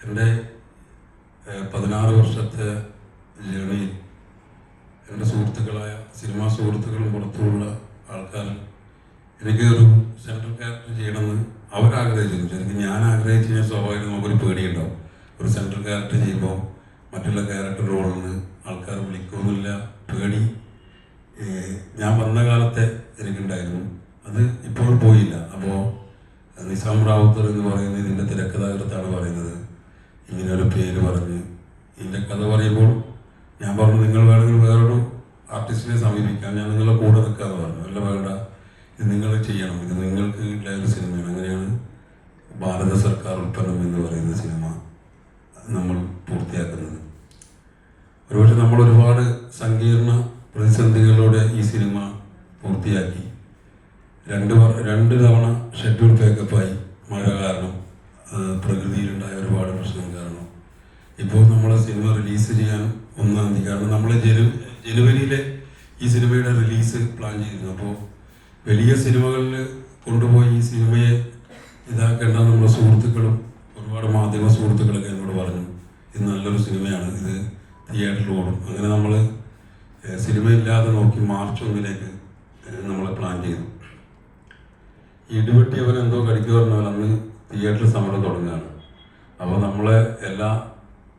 എന്റെ പതിനാറ് വർഷത്തെ ജേണിയിൽ എന്റെ സുഹൃത്തുക്കളായ സിനിമാ സുഹൃത്തുക്കളും പുറത്തുള്ള ആൾക്കാർ എനിക്ക് ഒരു സെൻട്രൽ ക്യാരക്ടർ ചെയ്യണമെന്ന് അവരാഗ്രഹിച്ചിരുന്നു. എനിക്ക് ഞാൻ ആഗ്രഹിച്ചു കഴിഞ്ഞാൽ സ്വാഭാവികം നമുക്കൊരു പേടിയുണ്ടാവും. ഒരു സെൻട്രൽ ക്യാരക്ടർ ചെയ്യുമ്പോൾ മറ്റുള്ള ക്യാരക്ടർ റോളിന് ആൾക്കാർ വിളിക്കുന്നില്ല പേടി ഏഹ്, ഞാൻ വന്ന കാലത്തെ എനിക്കുണ്ടായിരുന്നു അത് ഇപ്പോൾ പോയില്ല അപ്പോൾ നിസാം റാവുത്തർ എന്ന് പറയുന്ന ഇതിന്റെ തിരക്കഥാകൃത്താണ് പറയുന്നത് ഇങ്ങനെ ഒരു പേര് പറഞ്ഞ് ഇതിന്റെ കഥ പറയുമ്പോൾ ഞാൻ പറഞ്ഞു നിങ്ങൾ വേണമെങ്കിൽ വേറൊരു ആർട്ടിസ്റ്റിനെ സമീപിക്കാം ഞാൻ നിങ്ങളെ കൂടെ നിൽക്കാന്ന് പറഞ്ഞു അല്ല വേണ്ട ഇത് നിങ്ങൾ ചെയ്യണം ഇത് നിങ്ങൾക്ക് ഒരു സിനിമയാണ് അങ്ങനെയാണ് ഭാരത സർക്കാർ ഉൽപ്പന്നം എന്ന് പറയുന്ന സിനിമ നമ്മൾ പൂർത്തിയാക്കുന്നത് ഒരുപക്ഷെ നമ്മൾ ഒരുപാട് സങ്കീർണ പ്രതിസന്ധികളിലൂടെ ഈ സിനിമ പൂർത്തിയാക്കി. രണ്ട് രണ്ട് തവണ ഷെഡ്യൂൾ പേക്കപ്പായി മഴ കാരണം പ്രകൃതിയിലുണ്ടായ ഒരുപാട് പ്രശ്നം കാരണം. ഇപ്പോൾ നമ്മളെ സിനിമ റിലീസ് ചെയ്യാൻ ഒന്നാം തീയതി. കാരണം നമ്മൾ ജനു ജനുവരിയിലെ ഈ സിനിമയുടെ റിലീസ് പ്ലാൻ ചെയ്തിരുന്നു. അപ്പോൾ വലിയ സിനിമകളിൽ കൊണ്ടുപോയി ഈ സിനിമയെ ഇതാക്കേണ്ട നമ്മുടെ സുഹൃത്തുക്കളും ഒരുപാട് മാധ്യമ സുഹൃത്തുക്കളൊക്കെ എന്നോട് പറഞ്ഞു ഇത് നല്ലൊരു സിനിമയാണ്. ഇത് തിയേറ്ററിൽ ഓടും. അങ്ങനെ നമ്മൾ സിനിമയില്ലാതെ നോക്കി മാർച്ച് ഒന്നിലേക്ക് നമ്മളെ പ്ലാൻ ചെയ്തു. ഇടിവെട്ടി അവൻ എന്തോ കടിക്കുക പറഞ്ഞാൽ അന്ന് തിയേറ്ററിൽ സമരം തുടങ്ങുകയാണ്. അപ്പോൾ നമ്മളെ എല്ലാ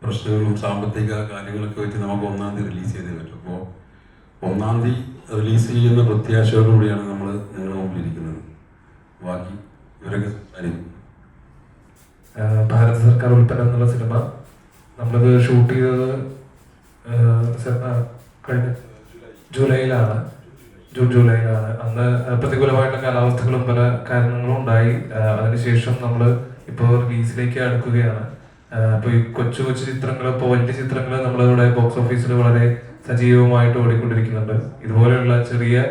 പ്രശ്നങ്ങളും സാമ്പത്തിക കാര്യങ്ങളൊക്കെ വെച്ച് നമുക്ക് ഒന്നാം തീയതി റിലീസ് ചെയ്തേ പറ്റും. അപ്പോൾ ഒന്നാം തീയതി റിലീസ് ചെയ്യുന്ന പ്രത്യാശയോടുകൂടിയാണ് നമ്മൾ നിങ്ങളുടെ മുമ്പിലിരിക്കുന്നത് ബാക്കി ഇവരൊക്കെ സംസാരിക്കും ഭാരത സർക്കാർ ഉൽപ്പന്നം എന്നുള്ള സിനിമ നമ്മളിത് ഷൂട്ട് ചെയ്തത് ജൂലൈയിലാണ്. ജൂൺ ജൂലൈയിലാണ്. അന്ന് പ്രതികൂലമായിട്ടുള്ള കാലാവസ്ഥകളും പല കാരണങ്ങളും ഉണ്ടായി. അതിനുശേഷം നമ്മൾ ഇപ്പോൾ റിലീസിലേക്ക് അടുക്കുകയാണ്. ആഹ് അപ്പോൾ ഈ കൊച്ചു കൊച്ചു ചിത്രങ്ങൾ ഇപ്പോൾ വലിയ ചിത്രങ്ങൾ നമ്മളിവിടെ ബോക്സ് ഓഫീസിൽ വളരെ സജീവമായിട്ട് ഓടിക്കൊണ്ടിരിക്കുന്നുണ്ട്. ഇതുപോലെയുള്ള ചെറിയ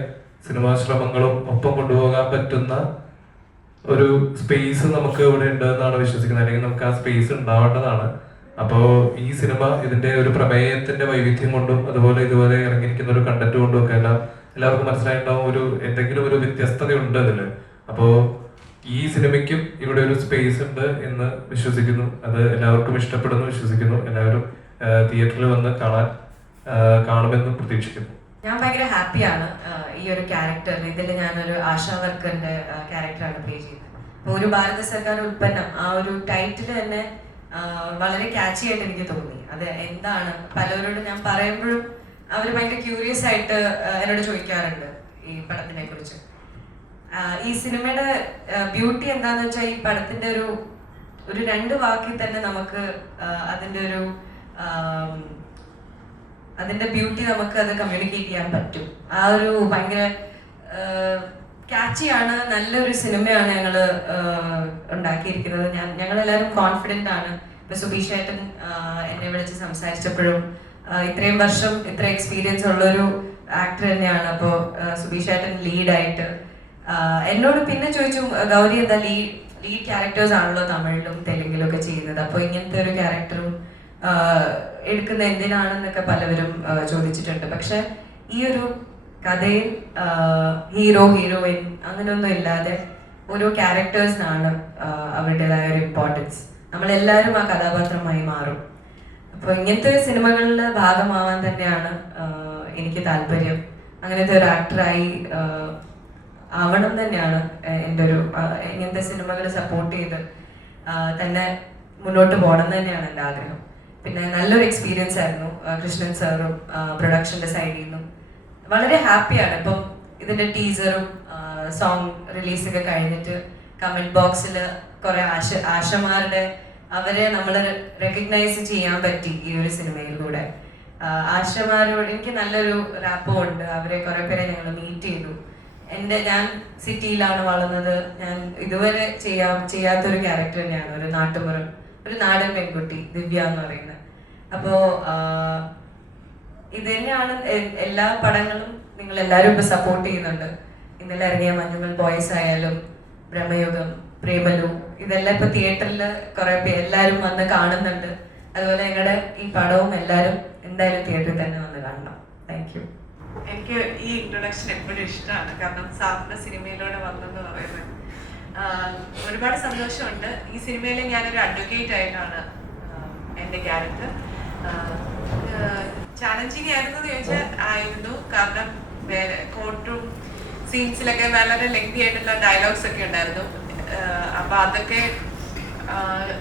സിനിമാ ശ്രമങ്ങളും ഒപ്പം കൊണ്ടുപോകാൻ പറ്റുന്ന ഒരു സ്പേസ് നമുക്ക് ഇവിടെ ഉണ്ട് എന്നാണ് വിശ്വസിക്കുന്നത്. അല്ലെങ്കിൽ നമുക്ക് ആ സ്പേസ് ഉണ്ടാവേണ്ടതാണ്. അപ്പോൾ ഈ സിനിമ ഇതിന്റെ ഒരു പ്രമേയത്തിന്റെ വൈവിധ്യം കൊണ്ടും അതുപോലെ ഇതുവരെ ഇറങ്ങിയിരിക്കുന്ന ഒരു കണ്ടന്റ് കൊണ്ടും ഒക്കെ എല്ലാം എല്ലാവർക്കും മനസ്സിലായിട്ടുണ്ടാവും. ഒരു എന്തെങ്കിലും ഒരു വ്യത്യസ്തതയുണ്ട് അതിൽ അപ്പോ ഈ സിനിമയ്ക്കും ഇവിടെ ഒരു സ്പേസ് ഉണ്ട് എന്ന് വിശ്വസിക്കുന്നു. അത് എല്ലാവർക്കും ഇഷ്ടപ്പെടുന്നു വിശ്വസിക്കുന്നു. എല്ലാവരും തിയേറ്ററിൽ വന്ന് കാണാൻ കാണുമെന്ന് പ്രതീക്ഷിക്കുന്നു. ഞാൻ ഭയങ്കര ഹാപ്പിയാണ് ഈ ഒരു ക്യാരക്ടർ ഇതിൽ ഞാനൊരു ആശാ വർക്കറിന്റെ ക്യാരക്ടറാണ് പ്ലേ ചെയ്യുന്നത്. ഒരു ഭാരത സർക്കാർ ഉൽപ്പന്നം ആ ഒരു ടൈറ്റിൽ തന്നെ വളരെ ക്യാച്ചി ആയിട്ട് എനിക്ക് തോന്നി. അത് എന്താണ്? പലവരോട് ഞാൻ പറയുമ്പോഴും അവർ ഭയങ്കര ക്യൂരിയസ് ആയിട്ട് എന്നോട് ചോദിക്കാറുണ്ട് ഈ പടത്തിനെ കുറിച്ച്. ഈ സിനിമയുടെ ബ്യൂട്ടി എന്താന്ന് വെച്ചാൽ ഈ പടത്തിന്റെ ഒരു ഒരു രണ്ട് വാക്കിൽ തന്നെ നമുക്ക് അതിന്റെ ഒരു അതിന്റെ ബ്യൂട്ടി നമുക്ക് അത് കമ്മ്യൂണിക്കേറ്റ് ചെയ്യാൻ പറ്റും. ആ ഒരു ഭയങ്കര ക്യാച്ചിയാണ് നല്ലൊരു സിനിമയാണ് ഞങ്ങൾ ഉണ്ടാക്കിയിരിക്കുന്നത്. ഞാൻ ഞങ്ങളെല്ലാവരും കോൺഫിഡന്റ് ആണ്. ഇപ്പൊ സുബീഷ് ഏട്ടൻ എന്നെ വിളിച്ച് സംസാരിച്ചപ്പോഴും ഇത്രയും വർഷം ഇത്ര എക്സ്പീരിയൻസ് ഉള്ളൊരു ആക്ടർ തന്നെയാണ്. അപ്പോൾ സുബീഷ് ഏട്ടൻ ലീഡായിട്ട് എന്നോട് പിന്നെ ചോദിച്ചു ഗൗരി എന്താ ലീഡ് ലീഡ് ക്യാരക്ടേഴ്സ് ആണല്ലോ തമിഴിലും തെലുങ്കിലും ഒക്കെ ചെയ്യുന്നത്. അപ്പോൾ ഇങ്ങനത്തെ ഒരു ക്യാരക്ടറും എടുക്കുന്ന എന്തിനാണെന്നൊക്കെ പലവരും ചോദിച്ചിട്ടുണ്ട്. പക്ഷെ ഈ ഒരു കഥയിൽ ഹീറോ ഹീറോയിൻ അങ്ങനെയൊന്നും ഇല്ലാതെ ഓരോ ക്യാരക്ടേഴ്സിനാണ് അവരുടേതായ ഒരു ഇമ്പോർട്ടൻസ് നമ്മളെല്ലാവരും ആ കഥാപാത്രമായി മാറും. അപ്പോൾ ഇങ്ങനത്തെ സിനിമകളിൽ ഭാഗമാവാൻ തന്നെയാണ് എനിക്ക് താല്പര്യം. അങ്ങനത്തെ ഒരു ആക്ടറായി ആവണം തന്നെയാണ് എന്റെ ഒരു ഇങ്ങനത്തെ സിനിമകൾ സപ്പോർട്ട് ചെയ്ത് തന്നെ മുന്നോട്ട് പോകണം തന്നെയാണ് എന്റെ ആഗ്രഹം. പിന്നെ നല്ലൊരു എക്സ്പീരിയൻസ് ആയിരുന്നു കൃഷ്ണൻ സാറും പ്രൊഡക്ഷന്റെ സൈഡിൽ നിന്നും. വളരെ ഹാപ്പിയാണ്. ഇപ്പം ഇതിന്റെ ടീസറും സോങ് റിലീസൊക്കെ കഴിഞ്ഞിട്ട് കമന്റ് ബോക്സിൽ കുറെ ആശ ആശമാരുടെ അവരെ നമ്മൾ റെക്കഗ്നൈസ് ചെയ്യാൻ പറ്റി ഈ ഒരു സിനിമയിലൂടെ ആശമാരോട് എനിക്ക് നല്ലൊരു റാപ്പോ ഉണ്ട് അവരെ കുറെ പേരെ ഞങ്ങൾ മീറ്റ് ചെയ്തു. എന്റെ ഞാൻ സിറ്റിയിലാണ് വളർന്നത്. ഞാൻ ഇതുവരെ ചെയ്യാ ചെയ്യാത്തൊരു ക്യാരക്ടർ തന്നെയാണ്. ഒരു നാട്ടുപുറം ഒരു നാടൻ പെൺകുട്ടി ദിവ്യ എന്ന് പറയുന്നത് അപ്പോൾ ഇത് തന്നെയാണ് എല്ലാ പടങ്ങളും നിങ്ങൾ എല്ലാവരും ഇപ്പൊ സപ്പോർട്ട് ചെയ്യുന്നുണ്ട്. ഇന്നലെ ഇറങ്ങിയ മഞ്ഞുമൽ ബോയ്സ് ആയാലും ബ്രഹ്മയുഗം പ്രേമലു ഇതെല്ലാം ഇപ്പൊ തിയേറ്ററിൽ കുറെ എല്ലാവരും വന്ന് കാണുന്നുണ്ട്. അതുപോലെ ഞങ്ങളുടെ ഈ പടവും എല്ലാവരും എന്തായാലും തിയേറ്ററിൽ തന്നെ വന്ന് കാണണം. താങ്ക് യു എനിക്ക് ഈ ഇൻട്രൊഡക്ഷൻ എപ്പോഴും ഇഷ്ടമാണ് കാരണം സാറിന്റെ സിനിമയിലൂടെ വന്നെന്ന് പറയുന്നത്. ഒരുപാട് സന്തോഷമുണ്ട്. ഈ സിനിമയിൽ ഞാനൊരു അഡ്വക്കേറ്റ് ആയിട്ടാണ് എന്റെ ക്യാരക്ടർ ചാലഞ്ചിങ് ആയിരുന്നു ചോദിച്ചാൽ ആയിരുന്നു. കാരണം വേറെ കോർട്ടും സീൻസിലൊക്കെ വളരെ ലെങ്തി ആയിട്ടുള്ള ഡയലോഗ്സ് ഒക്കെ ഉണ്ടായിരുന്നു അപ്പൊ അതൊക്കെ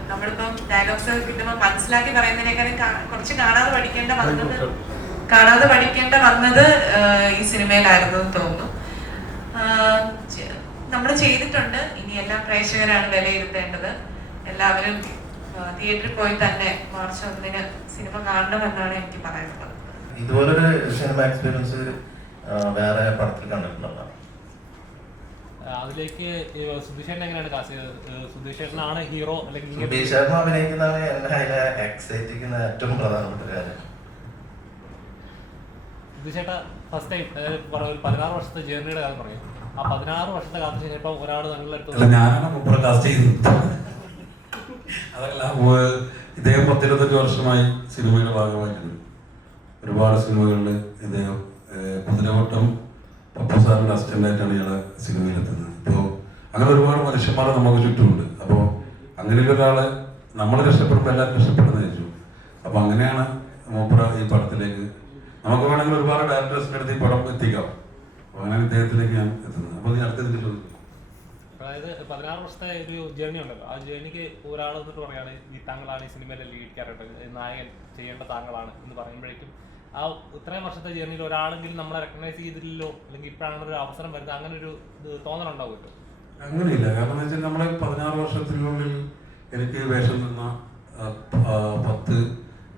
നമ്മളിപ്പം ഡയലോഗ്സ് കിട്ടുമ്പോൾ മനസ്സിലാക്കി പറയുന്നതിനേക്കാളും കുറച്ച് കാണാതെ പഠിക്കേണ്ട വന്നത് കാണാതെ പഠിക്കേണ്ട വന്നത് ഈ സിനിമയിലായിരുന്നു എന്ന് തോന്നുന്നു. നമ്മൾ ചെയ്തിട്ടുണ്ട്. ഇനി എല്ലാ പ്രേക്ഷകരാണ് വിലയിരുത്തേണ്ടത്. എല്ലാവരും തിയേറ്ററിൽ പോയി തന്നെ മാർച്ച് ഒന്നിന് സിനിമ കാണണമെന്നാണ് എനിക്ക് പറയാനുള്ളത് ഇതുപോലൊരു സിനിമ എക്സ്പീരിയൻസ് വേറെ പടത്തിൽ കണ്ടിട്ടുണ്ടോ? അതിലേക്ക് സുധീഷേട്ടൻ എങ്ങനെയാണ് കാസ്റ്റ് ചെയ്തത്? സുധീഷേട്ടനാണ് ഹീറോ അല്ലെങ്കിൽ ഇങ്ങനെ- സുധീഷേട്ടൻ അഭിനയിക്കുന്നതാണ് എന്നെ അതിലെ എക്സൈറ്റ് ഏറ്റവും പ്രധാനപ്പെട്ട കാര്യം. സുധീഷേട്ട ഫസ്റ്റ് ടൈം അതായത് ഒരു പതിനാറ് വർഷത്തെ ജേർണിയുടെ കാര്യം പറയും. ആ പതിനാറ് വർഷത്തെ കാലത്ത് ശേഷം ഇപ്പം ഒരാൾ നിങ്ങളുടെ ഞാനാണ് മുപ്പറ കാസ്റ്റ് ചെയ്തത്. അതല്ല ഇദ്ദേഹം പത്തിരുപത്തഞ്ച് വർഷമായി സിനിമയുടെ ഭാഗമായിട്ടുണ്ട് ഒരുപാട് സിനിമകളിൽ ഇദ്ദേഹം കുതിരവട്ടം പപ്പു സാറിന്റെ അസിസ്റ്റന്റായിട്ടാണ് ഇയാളെ സിനിമയിലെത്തുന്നത്. ഇപ്പോൾ അങ്ങനെ ഒരുപാട് മനുഷ്യന്മാർ നമുക്ക് ചുറ്റുമുണ്ട്. അപ്പോൾ അങ്ങനെയുള്ള ഒരാളെ നമ്മൾ രക്ഷപ്പെടുമ്പോൾ എല്ലാവരും രക്ഷപ്പെടുന്ന ചോദിച്ചു അപ്പോൾ അങ്ങനെയാണ് മൂപ്പറ ഈ പടത്തിലേക്ക് നമുക്ക് വേണമെങ്കിൽ ഒരുപാട് ഡയറക്ടേഴ്സിന്റെ അടുത്ത് ഈ പടം എത്തിക്കാം. അപ്പോൾ അങ്ങനെ ഇദ്ദേഹത്തിലേക്ക് ഞാൻ എത്തുന്നത്. അപ്പോൾ നീ അടുത്തതിന്റെ ചോദിച്ചു അതായത് പതിനാറ് വർഷത്തെ ഒരു ജേർണി ഉണ്ടല്ലോ. ആ ജേർണിക്ക് ഒരാൾ എന്നിട്ട് പറയുകയാണ് ഈ താങ്കളാണ് ഈ സിനിമയിലെ ലീഡ് ക്യാരക്ടർ നായകൻ ചെയ്യേണ്ട താങ്കളാണ് എന്ന് പറയുമ്പോഴേക്കും ആ ഇത്രയും വർഷത്തെ ജേർണിയിൽ ഒരാളെങ്കിലും നമ്മളെ റെക്കഗ്നൈസ് ചെയ്തില്ലല്ലോ അല്ലെങ്കിൽ ഇപ്പോഴാണ് ഒരു അവസരം വരുന്നത് അങ്ങനെ ഒരു കേട്ടോ അങ്ങനെയില്ല. കാരണം എന്ന് വെച്ചാൽ നമ്മളെ പതിനാറ് വർഷത്തിനുള്ളിൽ എനിക്ക് വേഷം നിന്ന പത്ത്